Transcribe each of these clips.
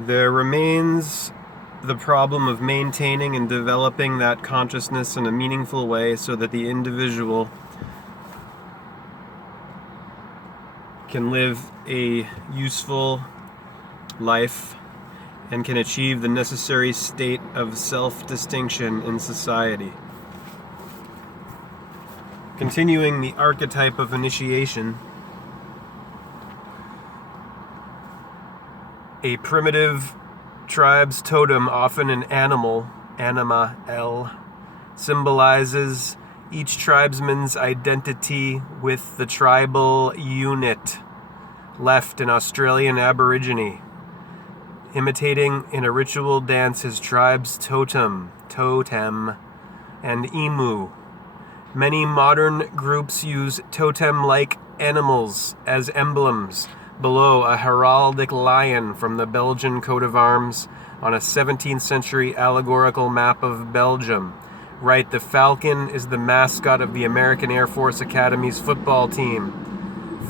There remains the problem of maintaining and developing that consciousness in a meaningful way so that the individual can live a useful life and can achieve the necessary state of self-distinction in society. Continuing the archetype of initiation, a primitive tribe's totem, often an animal, anima, L, symbolizes each tribesman's identity with the tribal unit left in Australian Aborigine, imitating in a ritual dance his tribe's totem, and emu. Many modern groups use totem-like animals as emblems. Below, a heraldic lion from the Belgian coat of arms on a 17th century allegorical map of Belgium. Right, the falcon is the mascot of the American Air Force Academy's football team.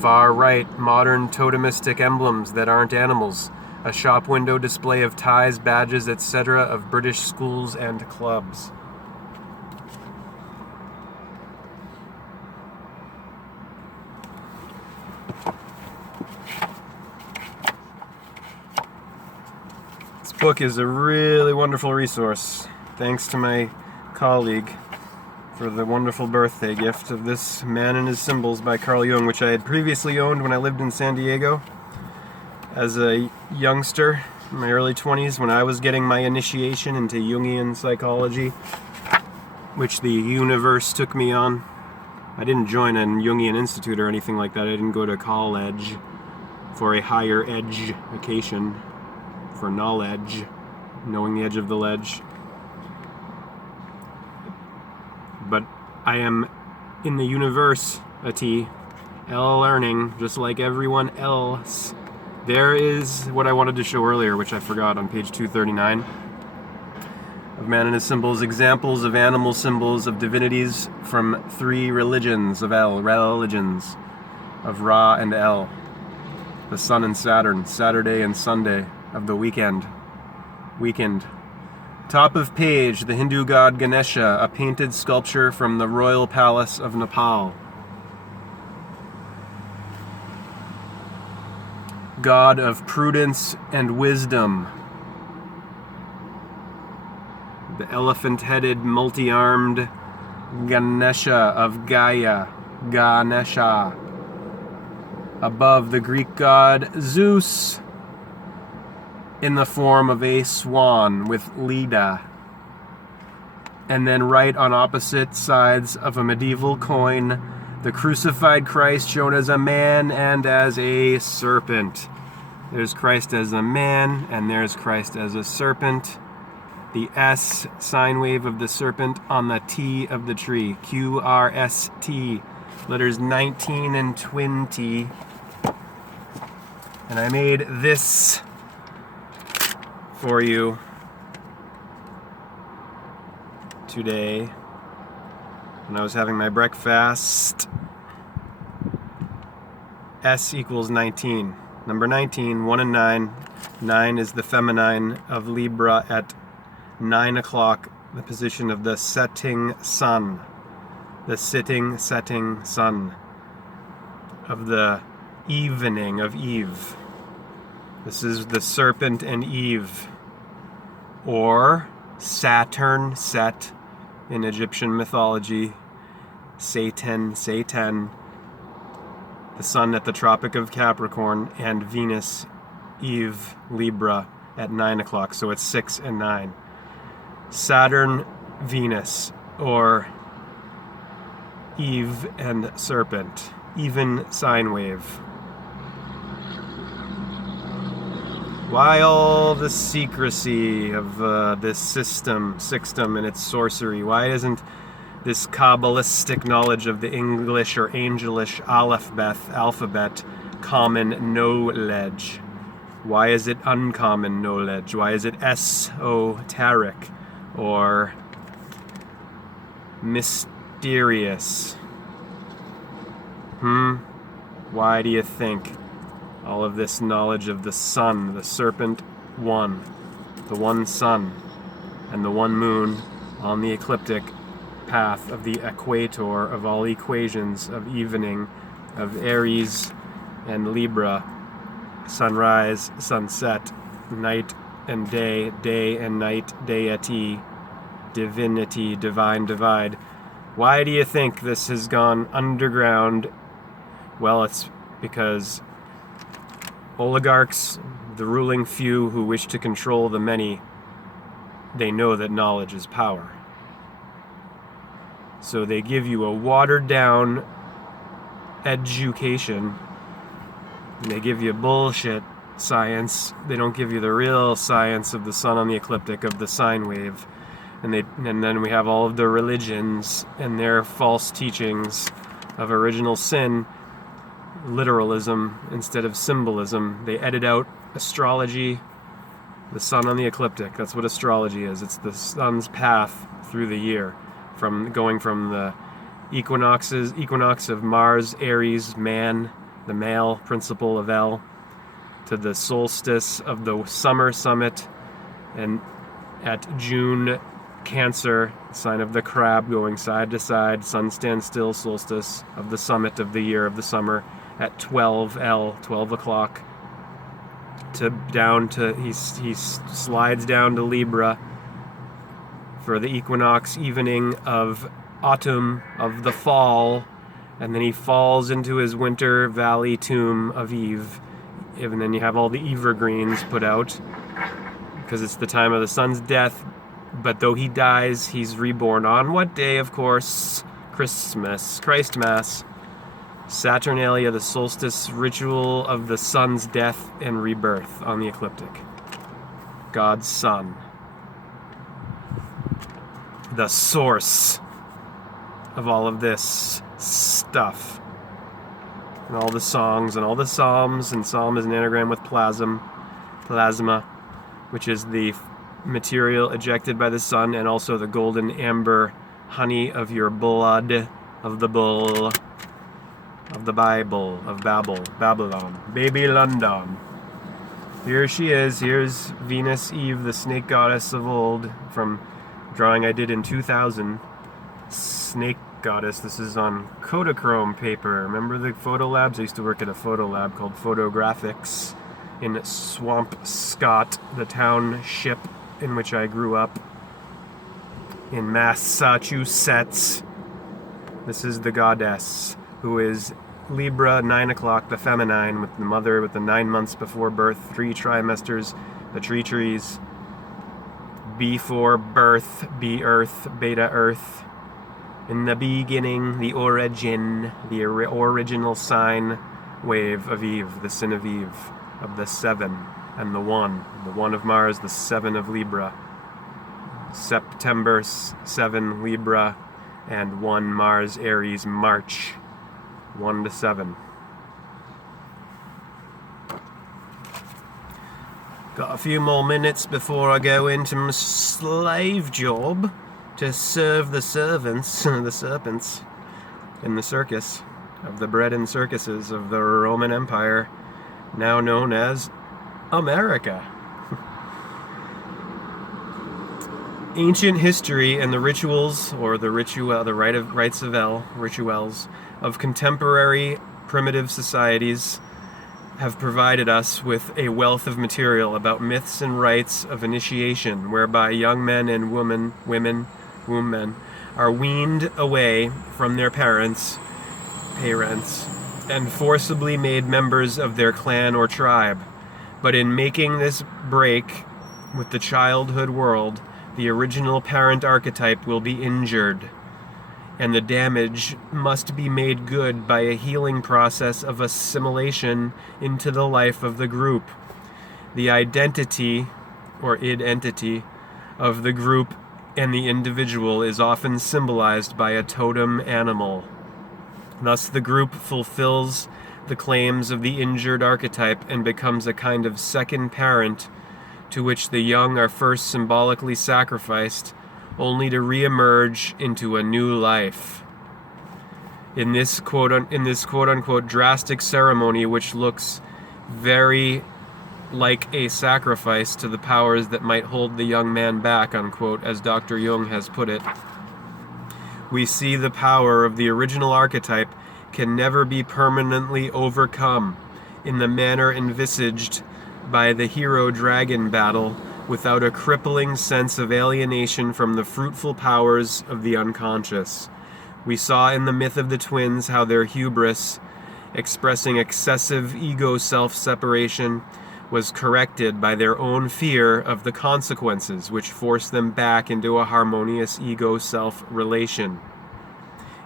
Far right, modern totemistic emblems that aren't animals. A shop window display of ties, badges, etc. of British schools and clubs. This book is a really wonderful resource. Thanks to my colleague for the wonderful birthday gift of this Man and His Symbols by Carl Jung, which I had previously owned when I lived in San Diego as a youngster in my early 20s when I was getting my initiation into Jungian psychology, which the universe took me on. I didn't join a Jungian institute or anything like that. I didn't go to college for a higher education, for knowledge, knowing the edge of the ledge. But I am in the university, learning, just like everyone else. There is what I wanted to show earlier, which I forgot on page 239 of Man and His Symbols, examples of animal symbols of divinities from 3 religions of religions of Ra and El, the Sun and Saturn, Saturday and Sunday of the weekend. Top of page, the Hindu god Ganesha, a painted sculpture from the royal palace of Nepal. God of prudence and wisdom. The elephant-headed, multi-armed Ganesha of Gaia, Ganesha. Above, the Greek god Zeus, in the form of a swan with Leda. And then right on opposite sides of a medieval coin, the crucified Christ shown as a man and as a serpent. There's Christ as a man, and there's Christ as a serpent. The S sine wave of the serpent on the T of the tree. QRST, letters 19 and 20. And I made this for you today when I was having my breakfast. S equals 19. Number 19, 1 and 9. 9 is the feminine of Libra at 9 o'clock, the position of the setting sun. The setting sun of the evening of Eve. This is the serpent and Eve, or Saturn, Set in Egyptian mythology, Satan, the sun at the Tropic of Capricorn, and Venus, Eve, Libra at 9 o'clock, so it's 6 and 9. Saturn, Venus, or Eve and Serpent, even sine wave. Why all the secrecy of this system and its sorcery? Why isn't this Kabbalistic knowledge of the English or angelish alphabet common knowledge? Why is it uncommon knowledge? Why is it esoteric or mysterious? Why do you think all of this knowledge of the sun, the serpent one, the one sun, and the one moon on the ecliptic path of the equator of all equations of evening, of Aries and Libra, sunrise, sunset, night and day, day and night, deity, divinity, divine divide. Why do you think this has gone underground? Well, it's because oligarchs, the ruling few who wish to control the many, they know that knowledge is power. So they give you a watered-down education. And they give you bullshit science. They don't give you the real science of the sun on the ecliptic, of the sine wave. And then we have all of the religions and their false teachings of original sin, literalism instead of symbolism. They edit out astrology, the sun on the ecliptic. That's what astrology is. It's the sun's path through the year, going from the equinox of Mars, Aries, man, the male principle of El, to the solstice of the summer summit, and at June, Cancer, sign of the crab, going side to side, sun stands still, solstice of the summit of the year of the summer, at 12 o'clock, he slides down to Libra for the equinox evening of autumn, of the fall, and then he falls into his winter valley tomb of Eve. And then you have all the evergreens put out, because it's the time of the sun's death. But though he dies, he's reborn on what day? Of course, Christmas, Saturnalia, the solstice ritual of the sun's death and rebirth on the ecliptic. God's son. The source of all of this stuff. And all the songs and all the psalms, and psalm is an anagram with plasma, which is the material ejected by the sun, and also the golden amber honey of your blood, of the bull, of the Bible, of Babylon, baby London. Here she is. Here's Venus Eve, the snake goddess of old, from drawing I did in 2000. Snake goddess. This is on Kodachrome paper. Remember the photo labs? I used to work at a photo lab called Photographics in Swampscott, the township in which I grew up in Massachusetts. This is the goddess, who is Libra, 9 o'clock, the feminine, with the mother with the 9 months before birth, 3 trimesters, the trees, before birth, B earth, beta earth. In the beginning, the origin, the original sine wave of Eve, the sin of Eve, of the 7 and the 1 of Mars, the 7 of Libra. September 7 Libra and 1 Mars Aries, March 1 to 7. Got a few more minutes before I go into my slave job to serve the servants, the serpents, in the circus of the bread and circuses of the Roman Empire, now known as America. Ancient history and the rituals, or the rites of El, rituals of contemporary primitive societies have provided us with a wealth of material about myths and rites of initiation, whereby young men and women are weaned away from their parents, and forcibly made members of their clan or tribe. But in making this break with the childhood world, the original parent archetype will be injured, and the damage must be made good by a healing process of assimilation into the life of the group. The identity, or id entity, of the group and the individual is often symbolized by a totem animal. Thus the group fulfills the claims of the injured archetype and becomes a kind of second parent to which the young are first symbolically sacrificed, only to re-emerge into a new life. In this quote-unquote drastic ceremony, which looks very like a sacrifice to the powers that might hold the young man back, unquote, as Dr. Jung has put it. We see the power of the original archetype can never be permanently overcome in the manner envisaged by the hero-dragon battle without a crippling sense of alienation from the fruitful powers of the unconscious. We saw in the myth of the twins how their hubris, expressing excessive ego self-separation, was corrected by their own fear of the consequences, which forced them back into a harmonious ego-self relation.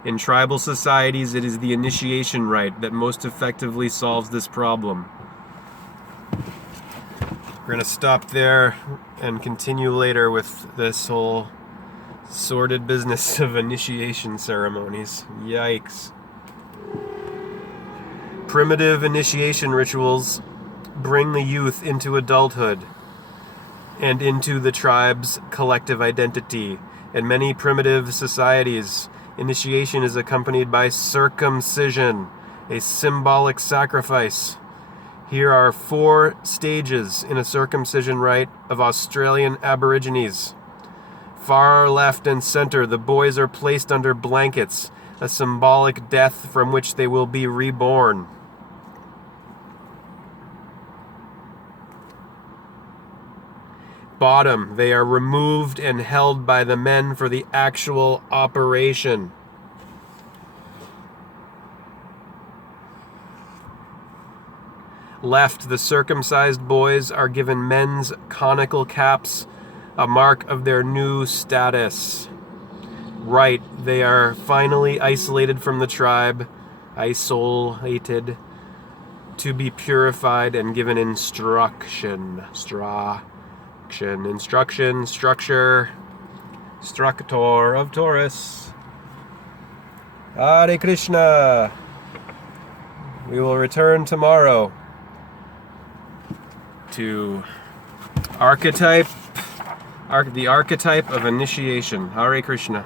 In tribal societies, it is the initiation rite that most effectively solves this problem. We're going to stop there and continue later with this whole sordid business of initiation ceremonies. Yikes. Primitive initiation rituals bring the youth into adulthood and into the tribe's collective identity. In many primitive societies, initiation is accompanied by circumcision, a symbolic sacrifice. Here are 4 stages in a circumcision rite of Australian Aborigines. Far left and center, the boys are placed under blankets, a symbolic death from which they will be reborn. Bottom, they are removed and held by the men for the actual operation. Left, the circumcised boys are given men's conical caps, a mark of their new status. Right, they are finally isolated from the tribe, isolated, to be purified and given instruction, structure, structor of Taurus. Hare Krishna. We will return tomorrow to Archetype, the archetype of initiation. Hare Krishna.